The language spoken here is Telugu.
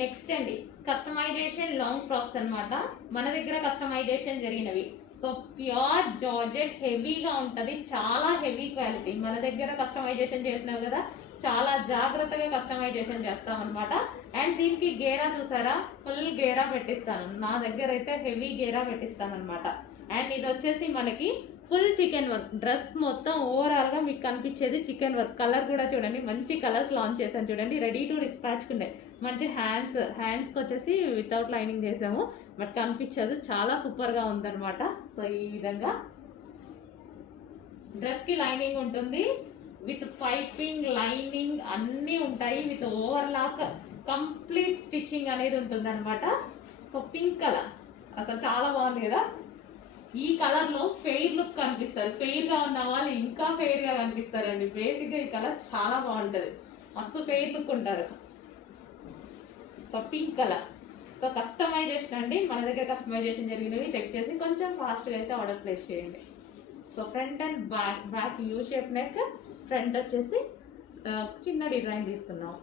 నెక్స్ట్ అండి కస్టమైజేషన్ లాంగ్ ఫ్రాక్స్ అన్నమాట. మన దగ్గర కస్టమైజేషన్ జరిగినవి. సో ప్యూర్ జార్జెట్ హెవీగా ఉంటుంది, చాలా హెవీ క్వాలిటీ. మన దగ్గర కస్టమైజేషన్ చేసినావు కదా, చాలా జాగ్రత్తగా కస్టమైజేషన్ చేస్తాం అనమాట. అండ్ దీనికి గేరా చూసారా, ఫుల్ గేరా పెట్టిస్తాను. నా దగ్గర అయితే హెవీ గేరా పెట్టిస్తాను అనమాట. అండ్ ఇది వచ్చేసి మనకి ఫుల్ చికెన్ వర్క్. డ్రెస్ మొత్తం ఓవరాల్గా మీకు కనిపించేది చికెన్ వర్క్. కలర్ కూడా చూడండి, మంచి కలర్స్ లాంచ్ చేశాను చూడండి. రెడీ టు డిస్పాచ్కి ఉండే మంచి హ్యాండ్స్కి వచ్చేసి వితౌట్ లైనింగ్ చేసాము, బట్ కనిపించదు, చాలా సూపర్గా ఉందన్నమాట. సో ఈ విధంగా డ్రెస్కి లైనింగ్ ఉంటుంది, విత్ పైపింగ్ లైనింగ్ అన్నీ ఉంటాయి, విత్ ఓవర్లాక్ కంప్లీట్ స్టిచ్చింగ్ అనేది ఉంటుంది అనమాట. సో పింక్ కలర్ అసలు చాలా బాగుంది కదా. ఈ కలర్లో ఫెయిర్ లుక్ కనిపిస్తారు, ఫెయిర్గా ఉన్న వాళ్ళు ఇంకా ఫెయిర్గా కనిపిస్తారండి. బేసిక్గా ఈ కలర్ చాలా బాగుంటుంది, మస్తు ఫెయిర్ లుక్ ఉంటారు. So pink colour. So customisation అండి, మన దగ్గర కస్టమైజేషన్ జరిగినవి చెక్ చేసి కొంచెం ఫాస్ట్గా అయితే ఆర్డర్ ప్లేస్ చేయండి. So front and back U shape neck, front వచ్చేసి చిన్న డిజైన్ తీసుకున్నాం.